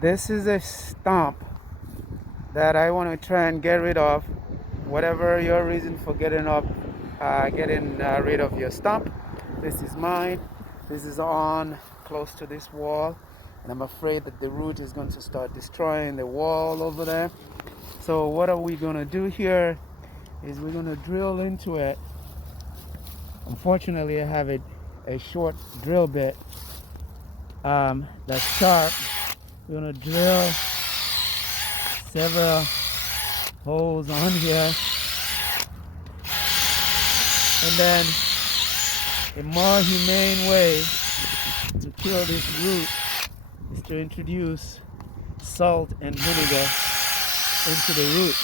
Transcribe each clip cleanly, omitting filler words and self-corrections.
This is a stump that I want to try and get rid of. Whatever your reason for getting rid of your stump, this is mine. This is on close to this wall, and I'm afraid that the root is going to start destroying the wall over there. So what are we going to do here is we're going to drill into it. Unfortunately, I have a short drill bit that's sharp. We're going to drill several holes on here, and then a more humane way to kill this root is to introduce salt and vinegar into the root,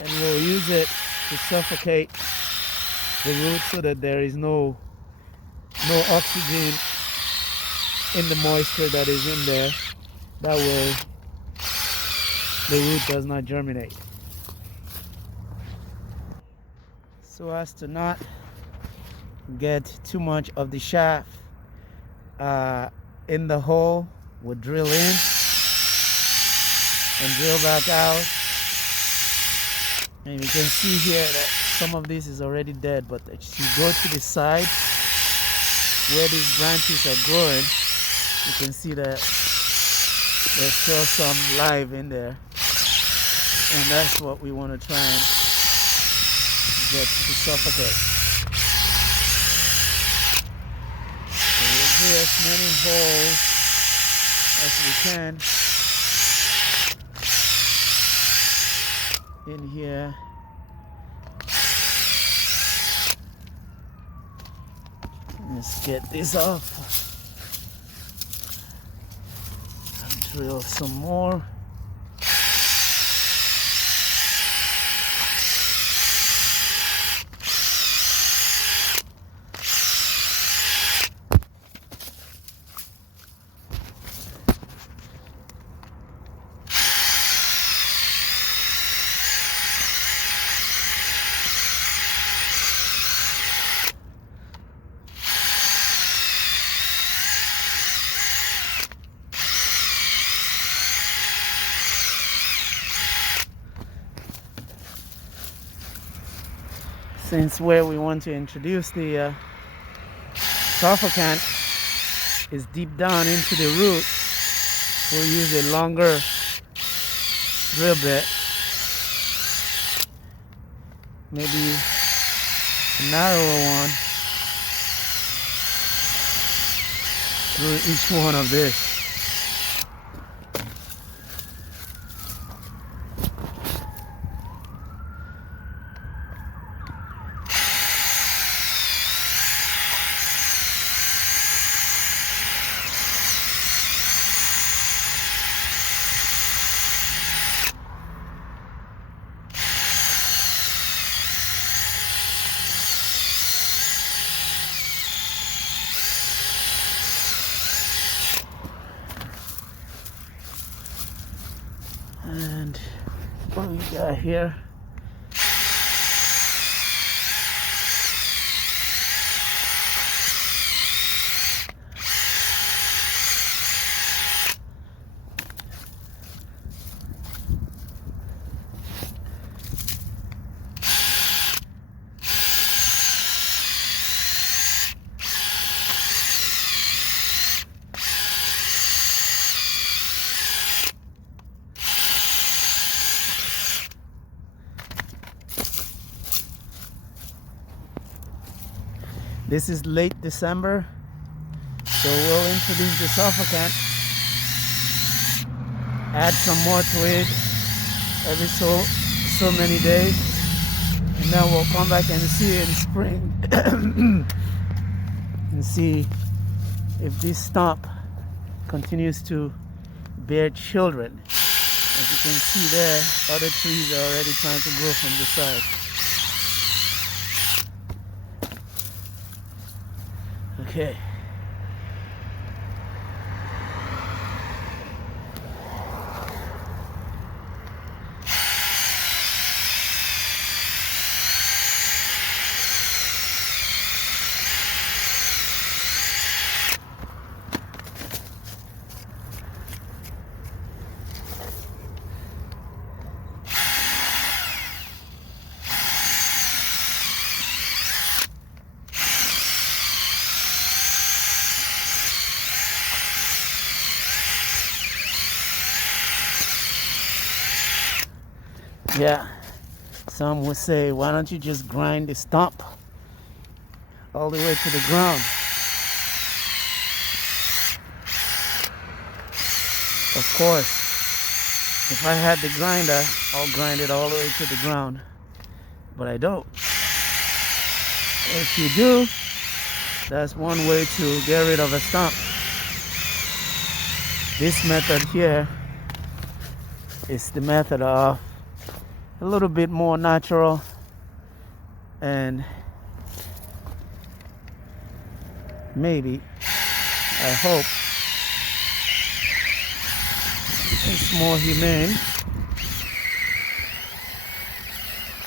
and we'll use it to suffocate the root so that there is no oxygen in the moisture that is in there. That way the root does not germinate. So as to not get too much of the shaft in the hole, we'll drill in and drill back out. And you can see here that some of this is already dead, but as you go to the side where these branches are growing, you can see that there's still some live in there, and that's what we want to try and get to suffocate. So we'll drill as many holes as we can in here. Let's get this off and drill some more. Since where we want to introduce the suffocant is deep down into the root, we'll use a longer drill bit, maybe a narrower one, through each one of this. And what we got here, this is late December, so we'll introduce the suffocant, add some more to it every so many days, and then we'll come back and see in spring and see if this stump continues to bear children. As you can see there, other trees are already trying to grow from the side. Okay. Yeah, some would say, why don't you just grind the stump all the way to the ground? Of course, if I had the grinder, I'll grind it all the way to the ground, but I don't. If you do, that's one way to get rid of a stump. This method here is the method of a little bit more natural, and maybe, I hope, it's more humane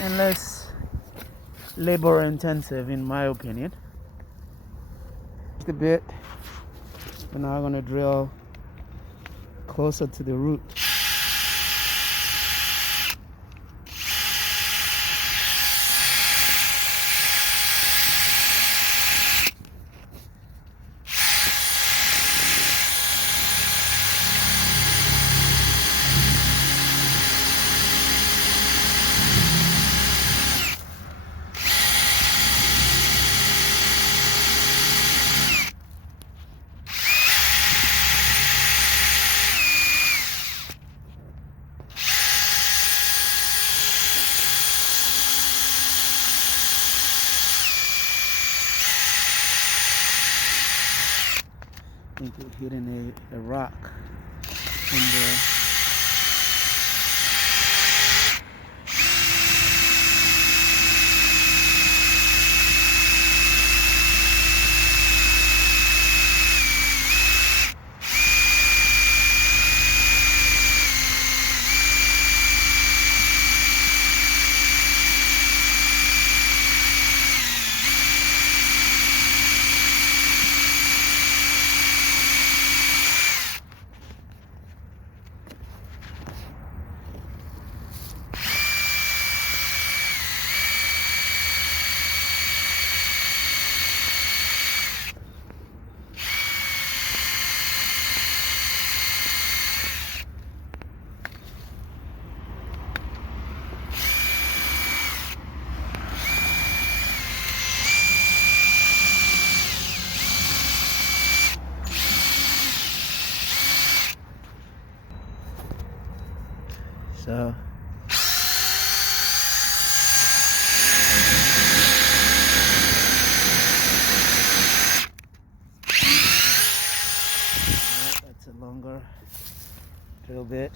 and less labor intensive, in my opinion. Just a bit. We're now going to drill closer to the root. I think we're hitting a rock in there. So that's a longer drill bit.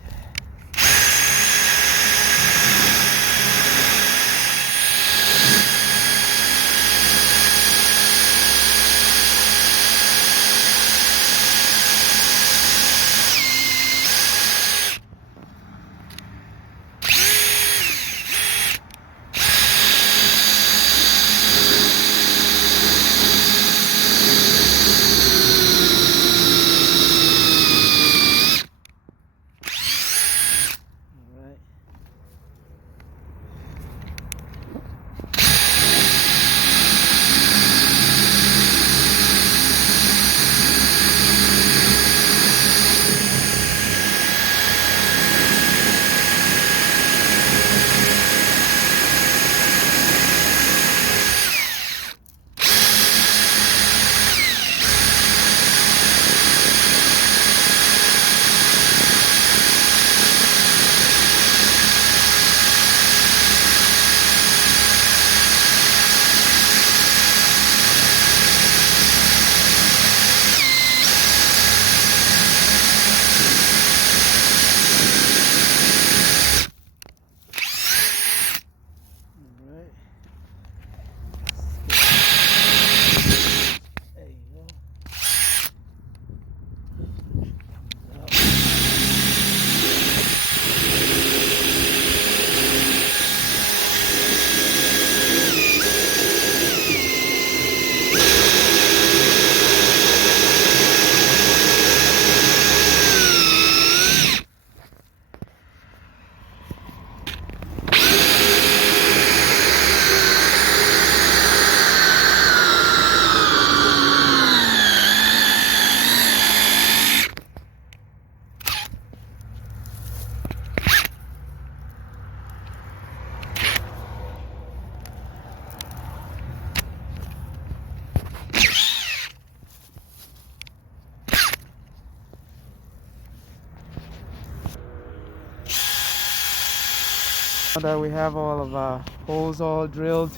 Now that we have all of our holes all drilled,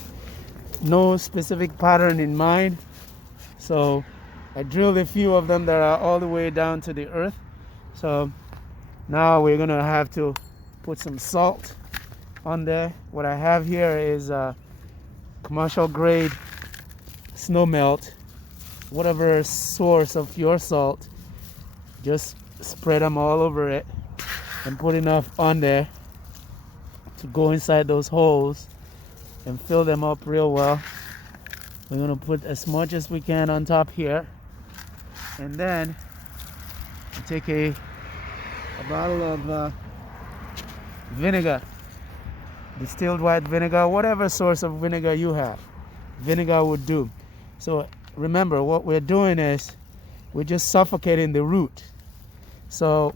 no specific pattern in mind, so I drilled a few of them that are all the way down to the earth. So now we're gonna have to put some salt on there. What I have here is commercial grade snow melt. Whatever source of your salt, just spread them all over it and put enough on there to go inside those holes and fill them up real well. We're gonna put as much as we can on top here, and then take a bottle of vinegar, distilled white vinegar, whatever source of vinegar you have. Vinegar would do. So remember, what we're doing is we're just suffocating the root. So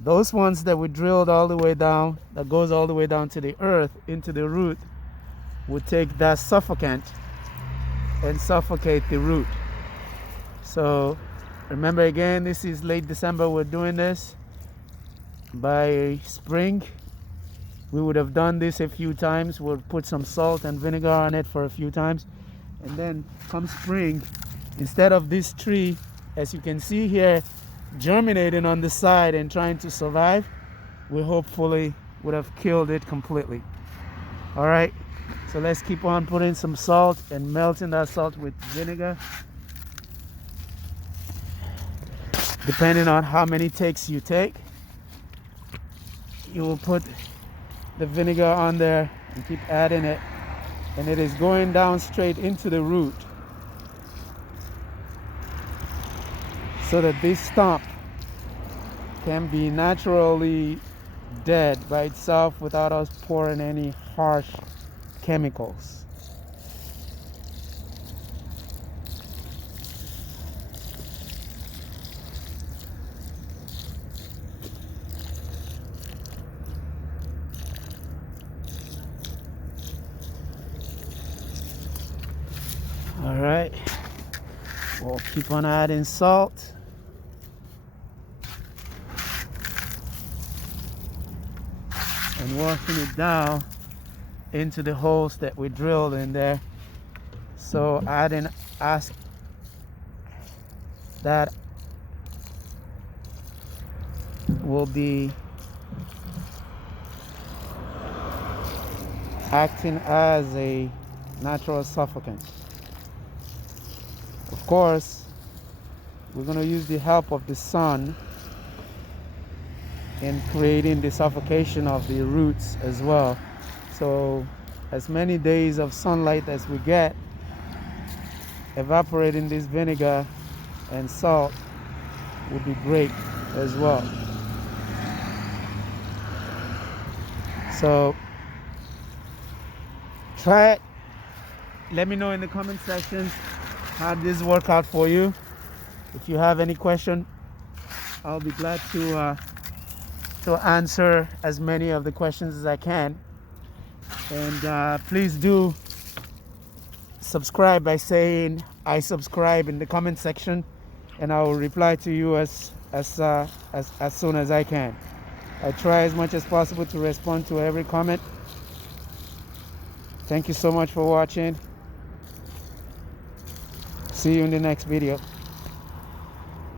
those ones that we drilled all the way down, that goes all the way down to the earth into the root, would take that suffocant and suffocate the root. So remember, again, this is late December we're doing this. By spring we would have done this a few times. We'll put some salt and vinegar on it for a few times, and then come spring, instead of this tree, as you can see here, germinating on the side and trying to survive, we hopefully would have killed it completely. All right, so let's keep on putting some salt and melting that salt with vinegar. Depending on how many takes you take, you will put the vinegar on there and keep adding it, and it is going down straight into the root, so that this stump can be naturally dead by itself without us pouring any harsh chemicals. All right, we'll keep on adding salt. And washing it down into the holes that we drilled in there. So ask that will be acting as a natural suffocant. Of course, we're going to use the help of the sun in creating the suffocation of the roots as well. So as many days of sunlight as we get, evaporating this vinegar and salt would be great as well. So try it. Let me know in the comment section how this work out for you. If you have any question, I'll be glad to answer as many of the questions as I can. And please do subscribe by saying I subscribe in the comment section, and I will reply to you as soon as I can. I try as much as possible to respond to every comment. Thank you so much for watching. See you in the next video.